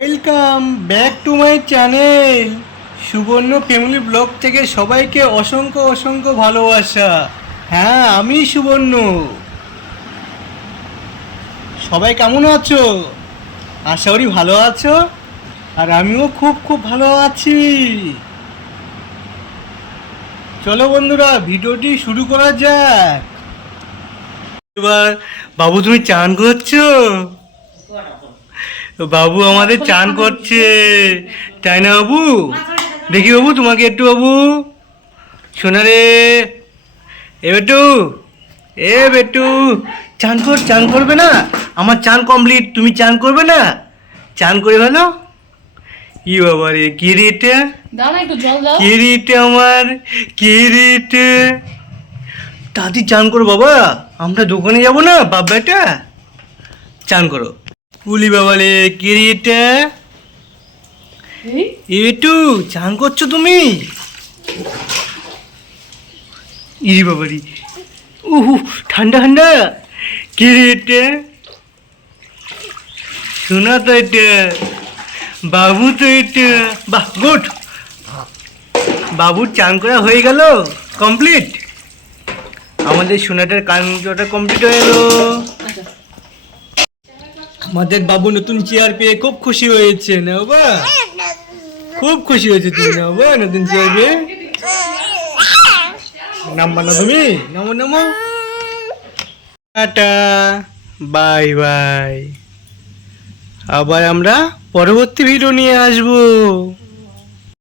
Welcome back to my channel Subarna family blog থেকে সবাইকে অসংখ্য অসংখ্য ভালোবাসা। হ্যাঁ আমি সুবর্ণ। সবাই কেমন আছো? আশা করি ভালো আছো। আর আমিও খুব খুব ভালো আছি। চলো বন্ধুরা, ভিডিওটি শুরু করা যাক। এবার বাবু, তুমি চান করছ? বাবু আমাদের চান করছে। তাই না বাবু? দেখি বাবু তোমাকে একটু বাবু। শোনা রে। এ বেটু এ বেটু চান কর চান করবে না? আমার চান কমপ্লিট তুমি চান করবে না? চান করে ভালো? ই বাবা রে কি রে এটা দাও না একটু জল দাও। কি রে আমার? কি রে এটা তাড়াতাড়ি চান করো বাবা। আমরা দোকানে যাব না বাবাটা চান করো। উলি বাবা রে কি রে এটা? চান করছ তুমি? ইরি বাবারি। উহু ঠান্ডা ঠান্ডা। কি রে এটা? শোনা তো এটা। বাবু তো এটা। বাহ গুড। বাবুর চান করা হয়ে গেল কমপ্লিট। আমাদের সোনাটার কানটা কমপ্লিট হয়ে গেল। আমাদের বাবু নতুন চেয়ার পেয়ে খুব খুশি হয়েছে, না বাবা? খুব খুশি হয়েছে তুমি, না বাবা, নতুন চেয়ার পেয়ে? নাম্বার না তুমি, নামো নামো। Tata, bye bye. আবার আমরা পরবর্তী ভিডিও নিয়ে আসব।